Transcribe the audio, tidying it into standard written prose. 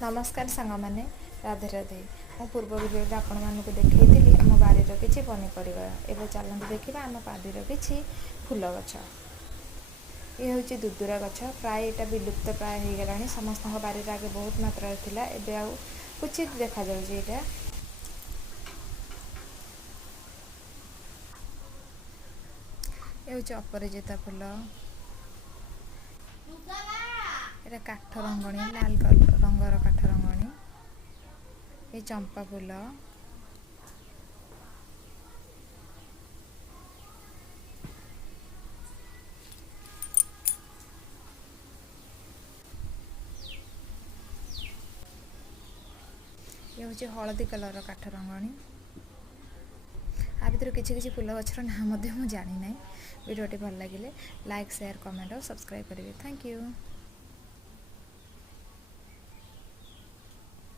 नमस्कार सांग मैंने राधे राधे। मो पूर्व वीडियो आपण मानक देखी आम बाड़ीर किसी पनीपरिया एवं चलते देखा आम बाड़ीर किसी फूल गछ। ये हूँ दुदुरा गछ प्राय यहाँ विलुप्त प्राय हो गला समस्त बाड़ी आगे बहुत मात्रा था एवं क्वचित देखा जाए। ये हूँ अपराजिता फूल ये काठ रंगणी लाल रंगर काठ रंगणी ये चंपा फूल ये हूँ हलदी कलर काठ रंगणी आ भर किसी किसी फूल गचर ना मुझे जानी ना। वीडियो भल लगे लाइक शेयर कमेंट और सब्सक्राइब करेंगे। Thank you.